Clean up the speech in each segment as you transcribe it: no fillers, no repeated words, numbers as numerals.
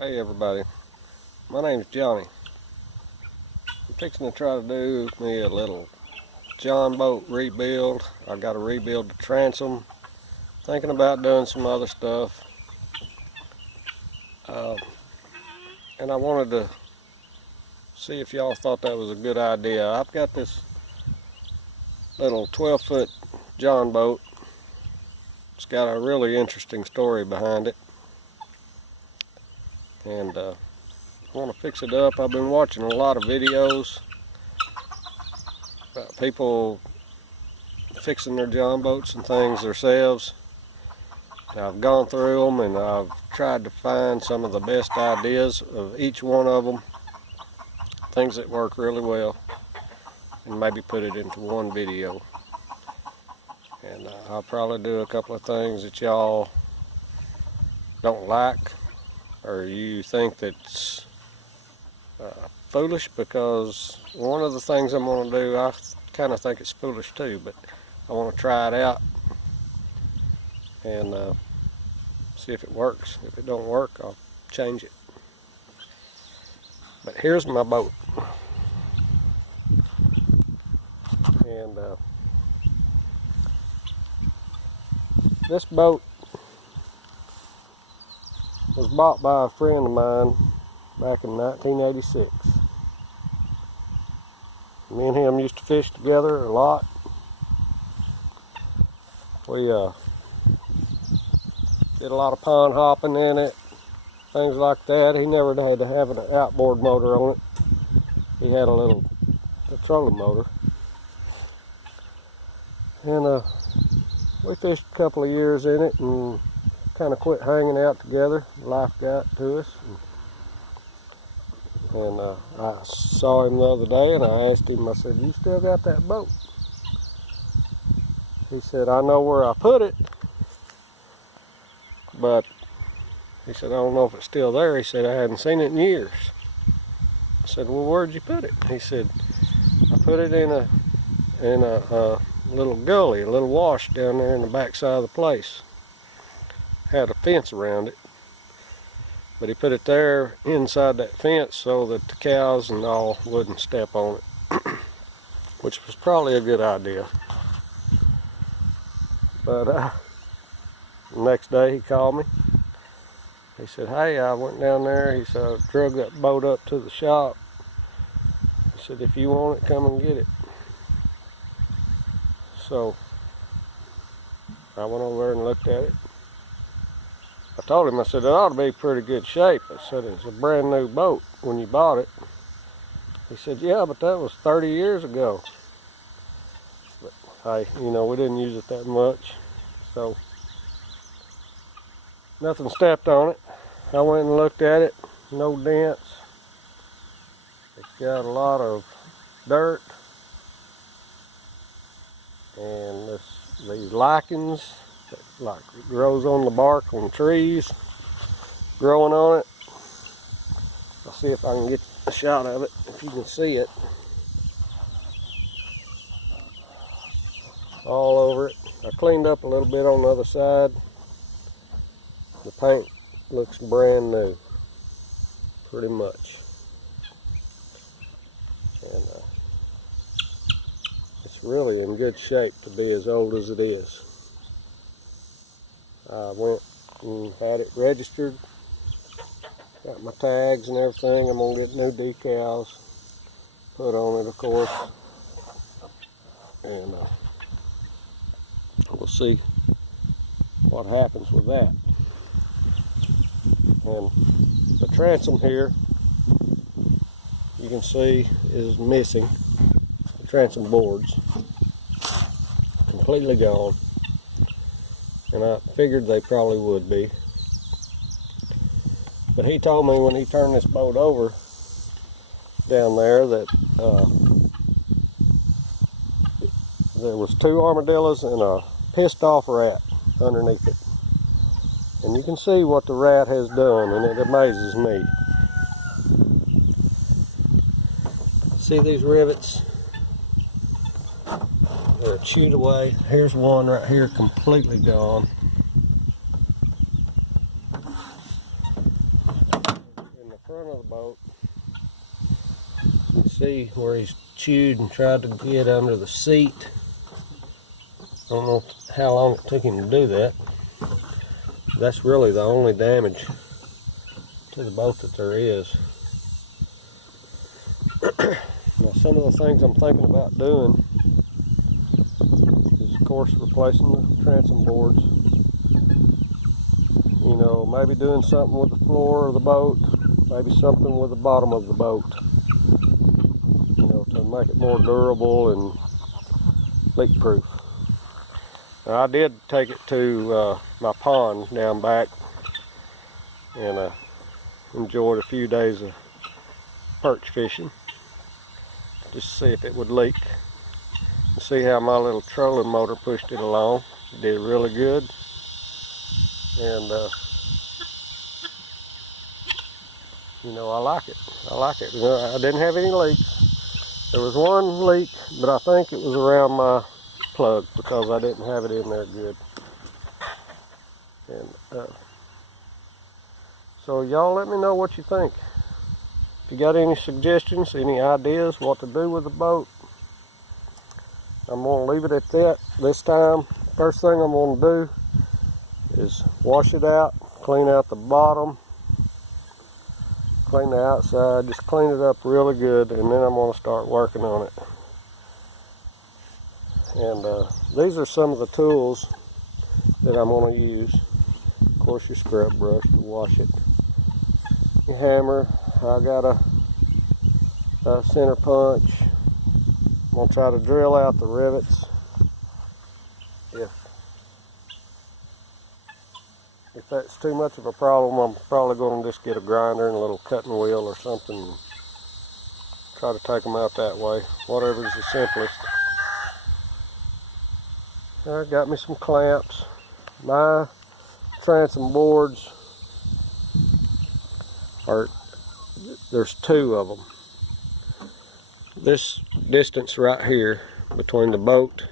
Hey everybody, my name's Johnny. I'm fixing to try to do me a little John boat rebuild. I got to rebuild the transom. Thinking about doing some other stuff. And I wanted to see if y'all thought that was a good idea. I've got this little 12-foot John boat. It's got a really interesting story behind it. And I want to fix it up. I've been watching a lot of videos about people fixing their John boats and things themselves. I've gone through them and I've tried to find some of the best ideas of each one of them, things that work really well, and maybe put it into one video. And I'll probably do a couple of things that y'all don't like, or you think that's foolish, because one of the things I'm going to do, I kind of think it's foolish too, but I want to try it out and see if it works. If it don't work, I'll change it. But here's my boat. And this boat was bought by a friend of mine back in 1986. Me and him used to fish together a lot. We did a lot of pond hopping in it, things like that. He never had to have an outboard motor on it. He had a little trolling motor. And we fished a couple of years in it and kind of quit hanging out together. Life got to us. And I saw him the other day and I asked him, I said, "You still got that boat?" He said, "I know where I put it, but," he said, "I don't know if it's still there." He said, "I hadn't seen it in years." I said, "Well, where'd you put it?" He said, "I put it in a little gully, a little wash down there in the back side of the place. Had a fence around it, but he put it there inside that fence so that the cows and all wouldn't step on it," which was probably a good idea. But the next day he called me. He said, "Hey, I went down there." He said, "I drug that boat up to the shop." He said, "If you want it, come and get it." So I went over there and looked at it. I told him, I said, "It ought to be pretty good shape." I said, "It's a brand new boat when you bought it." He said, "Yeah, but that was 30 years ago." But hey, you know, we didn't use it that much, so nothing stepped on it. I went and looked at it, no dents. It's got a lot of dirt and these lichens that like grows on the bark on trees, growing on it. I'll see if I can get a shot of it, if you can see it. All over it. I cleaned up a little bit on the other side. The paint looks brand new, pretty much. And it's really in good shape to be as old as it is. I went and had it registered, got my tags and everything. I'm going to get new decals put on it, of course, and we'll see what happens with that. And the transom here, you can see, is missing. The transom boards completely gone, and I figured they probably would be. But he told me when he turned this boat over down there that there was 2 armadillos and a pissed off rat underneath it. And you can see what the rat has done, and it amazes me. See these rivets? They're chewed away. Here's one right here completely gone. front of the boat. You can see where he's chewed and tried to get under the seat. I don't know how long it took him to do that. That's really the only damage to the boat that there is. Now, some of the things I'm thinking about doing is, of course, replacing the transom boards. You know, maybe doing something with the floor of the boat, maybe something with the bottom of the boat, you know, to make it more durable and leak proof. Now, I did take it to my pond down back and enjoyed a few days of perch fishing just to see if it would leak and see how my little trolling motor pushed it along. It did really good. And you know, I like it. I like it. You know, I didn't have any leaks. There was one leak, but I think it was around my plug because I didn't have it in there good. And so y'all let me know what you think. If you got any suggestions, any ideas what to do with the boat, I'm going to leave it at that this time. First thing I'm going to do is wash it out, clean out the bottom, clean the outside, just clean it up really good, and then I'm going to start working on it. And these are some of the tools that I'm going to use. Of course, your scrub brush to wash it, your hammer. I got a center punch. I'm going to try to drill out the rivets. If that's too much of a problem, I'm probably going to just get a grinder and a little cutting wheel or something and try to take them out that way. Whatever's the simplest. I got me some clamps. My transom boards there's two of them. This distance right here between the boat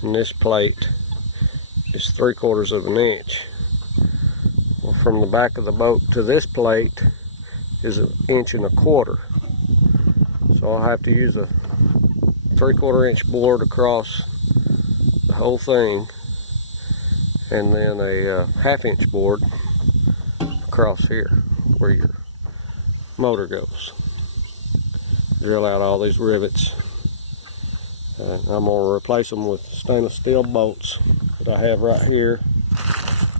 and this plate is 3/4 of an inch. Well, from the back of the boat to this plate is 1.25 inches. So I'll have to use a 3/4 inch board across the whole thing, and then a 1/2 inch board across here where your motor goes. Drill out all these rivets. I'm going to replace them with stainless steel bolts that I have right here.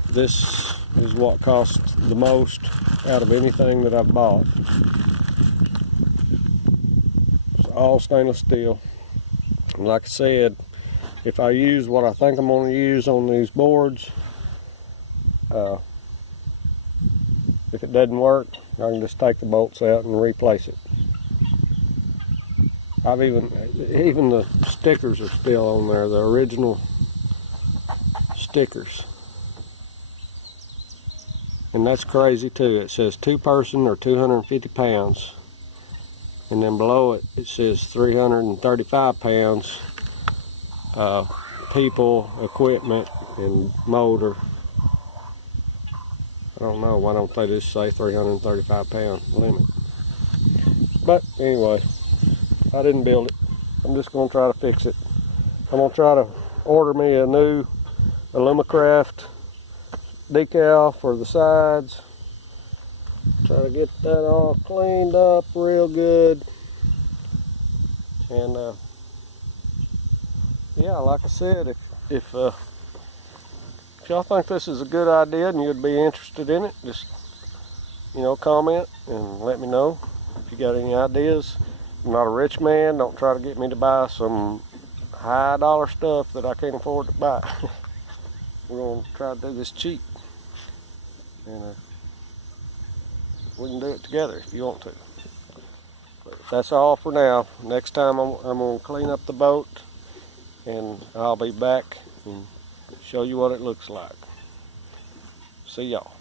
This is what costs the most out of anything that I've bought. It's all stainless steel. And like I said, if I use what I think I'm going to use on these boards, if it doesn't work, I can just take the bolts out and replace it. I've even the stickers are still on there, the original stickers. And that's crazy too. It says 2-person or 250 pounds. And then below it, it says 335 pounds. People, equipment, and motor. I don't know, why don't they just say 335 pound limit? But anyway, I didn't build it. I'm just going to try to fix it. I'm going to try to order me a new alumacraft decal for the sides. Try to get that all cleaned up real good. And yeah, like I said, if y'all think this is a good idea and you'd be interested in it, just, you know, comment and let me know if you got any ideas. I'm not a rich man. Don't try to get me to buy some high dollar stuff that I can't afford to buy. We're going to try to do this cheap. And we can do it together if you want to. But that's all for now. Next time I'm going to clean up the boat, and I'll be back and show you what it looks like. See y'all.